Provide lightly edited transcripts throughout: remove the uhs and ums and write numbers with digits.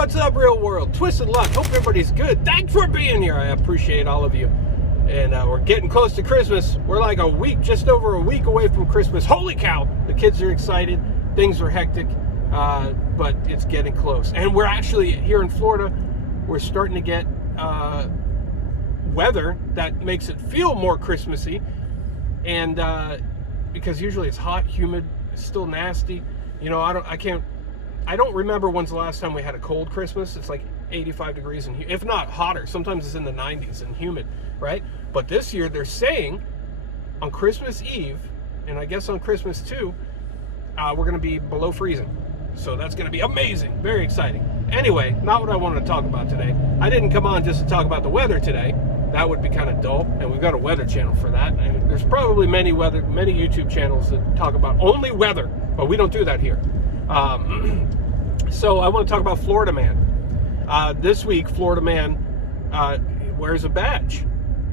What's up, real world? Twisted Luck. Hope everybody's good. Thanks for being here. I appreciate all of you. And we're getting close to Christmas. We're like just over a week away from Christmas. Holy cow! The kids are excited. Things are hectic, but it's getting close. And we're actually, here in Florida, we're starting to get weather that makes it feel more Christmassy. And because usually it's hot, humid, it's still nasty. You know, I don't remember when's the last time we had a cold Christmas. It's like 85 degrees, and if not hotter. Sometimes it's in the 90s and humid, right? But this year they're saying on Christmas Eve, and I guess on Christmas too, we're going to be below freezing. So that's going to be amazing. Very exciting. Anyway, not what I wanted to talk about today. I didn't come on just to talk about the weather today. That would be kind of dull, and we've got a weather channel for that. And there's probably many YouTube channels that talk about only weather, but we don't do that here. So I want to talk about Florida Man. This week, Florida Man wears a badge.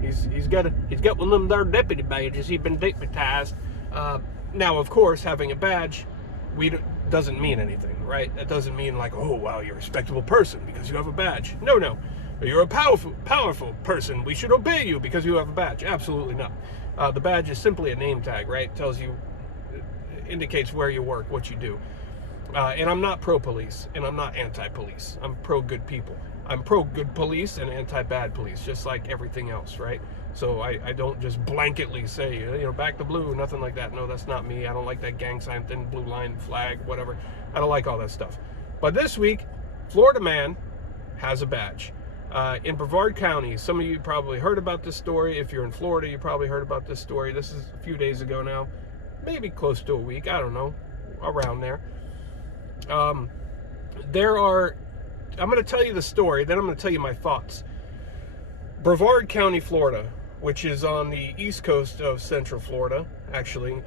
He's got one of them there deputy badges. He's been deputized. Now, of course, having a badge doesn't mean anything, right? That doesn't mean like, oh wow, you're a respectable person because you have a badge. No, you're a powerful person. We should obey you because you have a badge. Absolutely not. The badge is simply a name tag, right? Tells you, indicates where you work, what you do. And I'm not pro-police, and I'm not anti-police. I'm pro-good people. I'm pro-good police and anti-bad police, just like everything else, right? So I don't just blanketly say, back the blue, nothing like that. No, that's not me. I don't like that gang sign, thin blue line, flag, whatever. I don't like all that stuff. But this week, Florida Man has a badge. In Brevard County, some of you probably heard about this story. If you're in Florida, you probably heard about this story. This is a few days ago now, maybe close to a week. I don't know, around there. I'm going to tell you the story, then I'm going to tell you my thoughts. Brevard County, Florida, which is on the east coast of Central Florida, actually,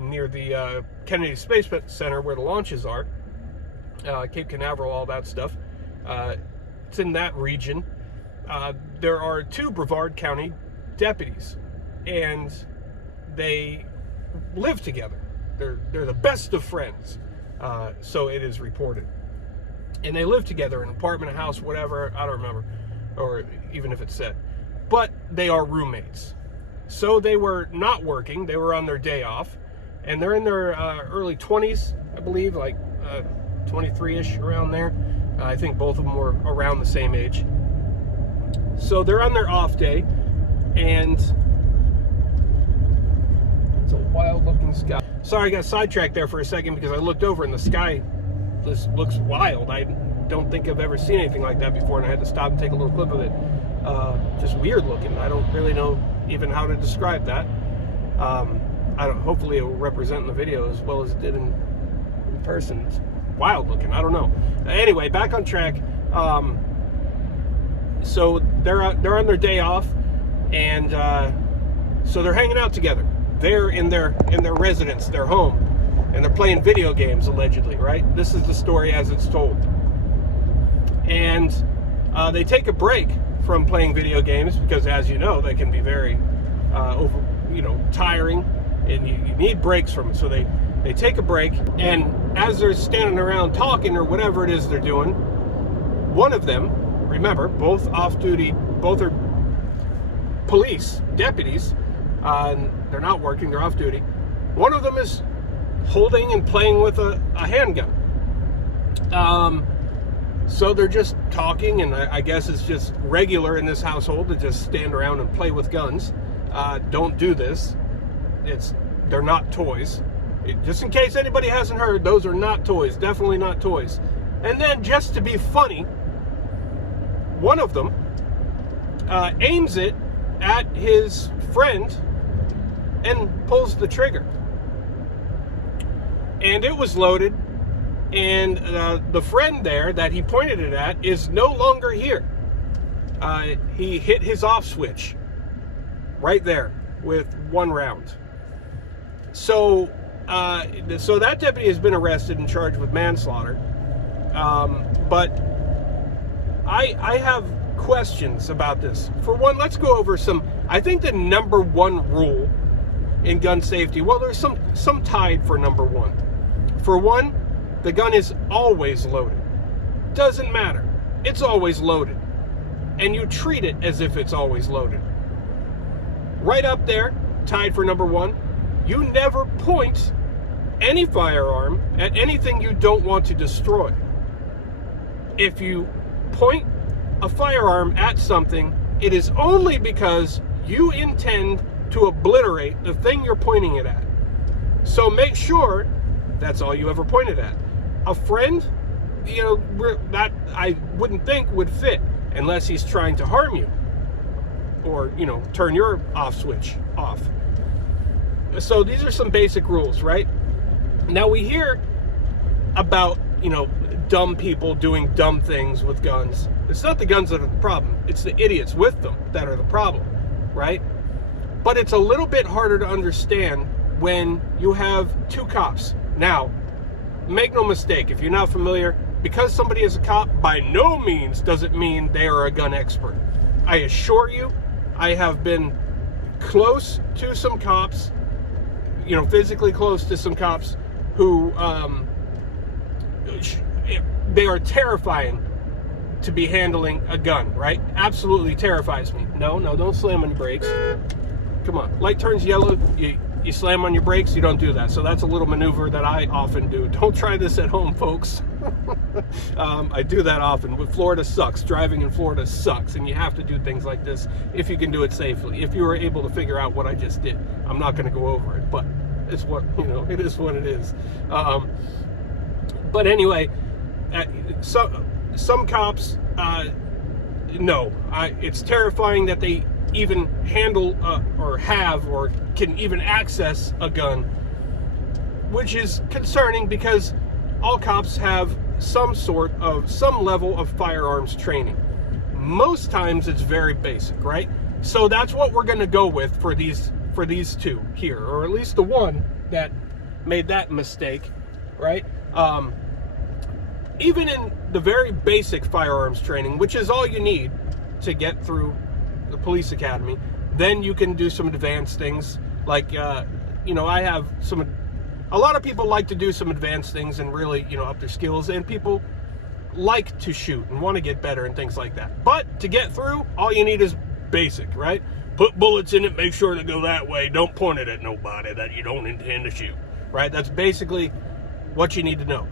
near the Kennedy Space Center where the launches are, Cape Canaveral, all that stuff. It's in that region. There are two Brevard County deputies, and they live together. They're the best of friends. So it is reported. And they live together in an apartment, a house, whatever, I don't remember, or even if it's said. But they are roommates. So they were not working, they were on their day off, and they're in their early 20s, I believe, like 23-ish, around there. I think both of them were around the same age. So they're on their off day, and it's a wild-looking sky. Sorry, I got sidetracked there for a second because I looked over and the sky looks wild. I don't think I've ever seen anything like that before, and I had to stop and take a little clip of it. Just weird looking. I don't really know even how to describe that. Hopefully it will represent in the video as well as it did in person. It's wild looking. I don't know. Anyway, back on track. So they're on their day off, and so they're hanging out together. They're in their residence, their home, and they're playing video games, allegedly, right? This is the story as it's told. And they take a break from playing video games because, as you know, they can be very tiring, and you need breaks from it. So they take a break, and as they're standing around talking or whatever it is they're doing, one of them, remember, both off-duty, both are police deputies, they're not working, they're off-duty. One of them is holding and playing with a handgun. So they're just talking, and I guess it's just regular in this household to just stand around and play with guns. Don't do this. They're not toys. Just in case anybody hasn't heard, those are not toys. Definitely not toys. And then, just to be funny, one of them aims it at his friend and pulls the trigger. And it was loaded, and the friend there that he pointed it at is no longer here. He hit his off switch right there with one round. So that deputy has been arrested and charged with manslaughter. But I have questions about this. For one, let's go over I think the number one rule in gun safety, well, there's some tied for number one. For one, the gun is always loaded. Doesn't matter. It's always loaded. And you treat it as if it's always loaded. Right up there, tied for number 1, you never point any firearm at anything you don't want to destroy. If you point a firearm at something, it is only because you intend to obliterate the thing you're pointing it at. So make sure that's all you ever pointed at. A friend, that I wouldn't think would fit unless he's trying to harm you or, turn your off switch off. So these are some basic rules, right? Now we hear about, dumb people doing dumb things with guns. It's not the guns that are the problem. It's the idiots with them that are the problem, right? But it's a little bit harder to understand when you have 2 cops. Now, make no mistake, if you're not familiar, because somebody is a cop, by no means does it mean they are a gun expert. I assure you, I have been close to some cops, physically close to some cops who, they are terrifying to be handling a gun, right? Absolutely terrifies me. No, don't slam on your brakes. Come on, light turns yellow, you slam on your brakes, you don't do that. So that's a little maneuver that I often do. Don't try this at home, folks. I do that often. Florida sucks. Driving in Florida sucks, and you have to do things like this if you can do it safely. If you were able to figure out what I just did, I'm not going to go over it, but it's what, it is what it is. But anyway, some cops, no, it's terrifying that they even handle or have or can even access a gun, which is concerning because all cops have some level of firearms training. Most times it's very basic, right? So that's what we're going to go with for these 2 here, or at least the one that made that mistake, right? Even in the very basic firearms training, which is all you need to get through the police academy, then you can do some advanced things like, I have a lot of people like to do some advanced things and really, up their skills, and people like to shoot and want to get better and things like that. But to get through, all you need is basic, right? Put bullets in it, make sure to go that way, don't point it at nobody that you don't intend to shoot, right? That's basically what you need to know.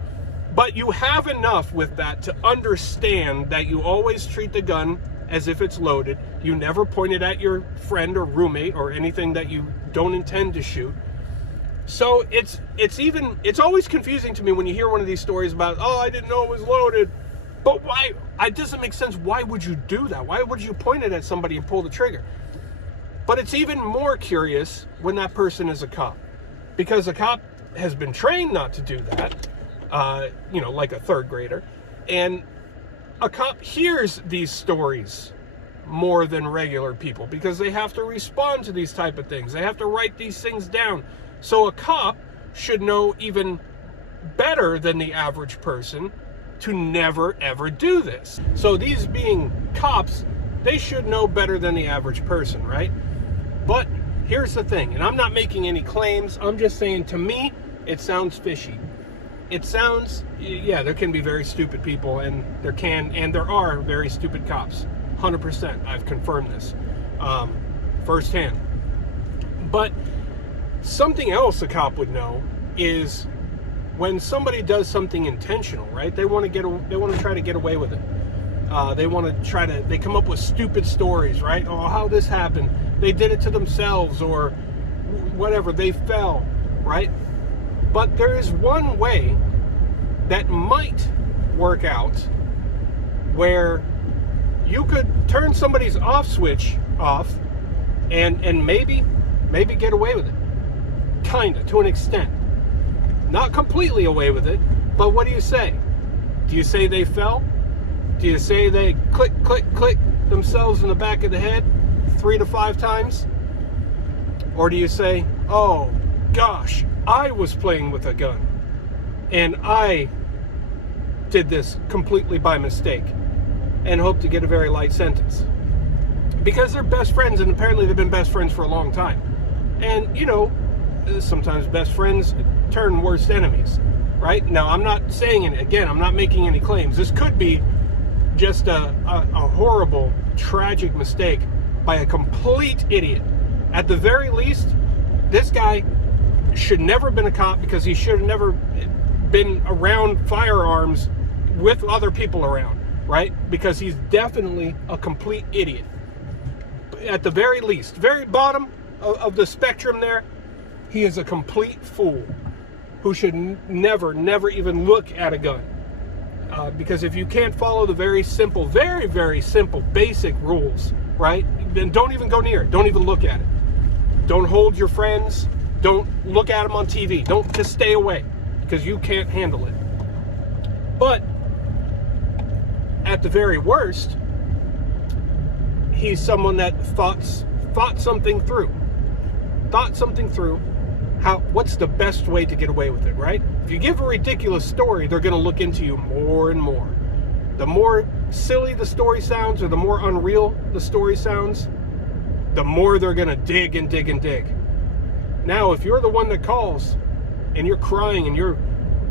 But you have enough with that to understand that you always treat the gun as if it's loaded. You never point it at your friend or roommate or anything that you don't intend to shoot. So it's always confusing to me when you hear one of these stories about, oh, I didn't know it was loaded. But why? It doesn't make sense. Why would you do that? Why would you point it at somebody and pull the trigger? But it's even more curious when that person is a cop, because a cop has been trained not to do that, like a 3rd grader. And a cop hears these stories more than regular people because they have to respond to these type of things. They have to write these things down. So a cop should know even better than the average person to never ever do this. So these being cops, they should know better than the average person, right? But here's the thing, and I'm not making any claims, I'm just saying, to me, it sounds fishy. It sounds, yeah, there can be very stupid people, and there are very stupid cops. 100%, I've confirmed this firsthand. But something else a cop would know is when somebody does something intentional, right? They want to try to get away with it. They come up with stupid stories, right? Oh, how this happened. They did it to themselves, or whatever, they fell, right? But there is one way that might work out where you could turn somebody's off switch off and maybe get away with it. Kinda, to an extent. Not completely away with it, but what do you say? Do you say they fell? Do you say they click, click, click themselves in the back of the head 3 to 5 times? Or do you say, oh gosh, I was playing with a gun and I did this completely by mistake and hope to get a very light sentence? Because they're best friends, and apparently they've been best friends for a long time. And sometimes best friends turn worst enemies. right? Now, I'm not saying it, again, I'm not making any claims. This could be just a horrible, tragic mistake by a complete idiot. At the very least, this guy should never have been a cop, because he should have never been around firearms with other people around, right? Because he's definitely a complete idiot. At the very least, very bottom of the spectrum there, he is a complete fool who should never even look at a gun. Because if you can't follow the very simple, very simple, basic rules, right? Then don't even go near it. Don't even look at it. Don't hold your friends. Don't look at them on TV. Don't, just stay away, because you can't handle it. But at the very worst, he's someone that thought something through. What's the best way to get away with it, right? If you give a ridiculous story, they're going to look into you more and more. The more silly the story sounds, or the more unreal the story sounds, the more they're going to dig and dig and dig. Now, if you're the one that calls and you're crying and you're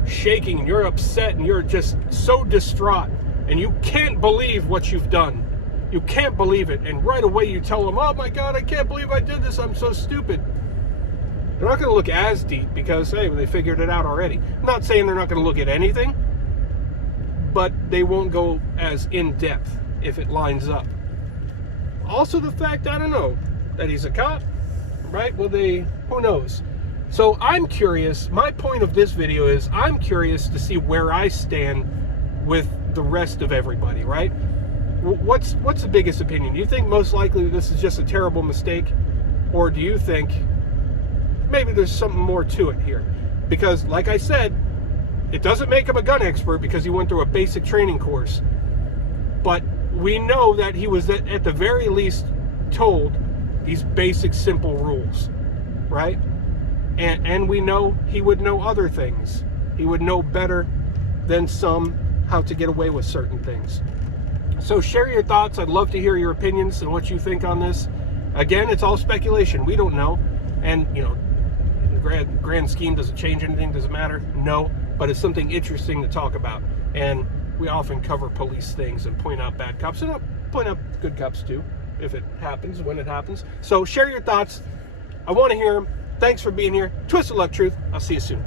shaking and you're upset and you're just so distraught and you can't believe what you've done, you can't believe it, and right away you tell them, oh my God, I can't believe I did this, I'm so stupid. They're not going to look as deep, because, hey, they figured it out already. I'm not saying they're not going to look at anything, but they won't go as in-depth if it lines up. Also, the fact, I don't know, that he's a cop, right? Well, who knows? So I'm curious. My point of this video is I'm curious to see where I stand with the rest of everybody, right? What's the biggest opinion? Do you think most likely this is just a terrible mistake? Or do you think maybe there's something more to it here? Because, like I said, it doesn't make him a gun expert because he went through a basic training course. But we know that he was at the very least told these basic, simple rules, right? And we know he would know other things. He would know better than some how to get away with certain things. So share your thoughts. I'd love to hear your opinions and what you think on this. Again, it's all speculation. We don't know. And, you know, in the grand scheme, does it change anything? Does it matter? No. But it's something interesting to talk about. And we often cover police things and point out bad cops. And I'll point out good cops too, if it happens, when it happens. So share your thoughts. I want to hear them. Thanks for being here. Twisted Luck Truth. I'll see you soon.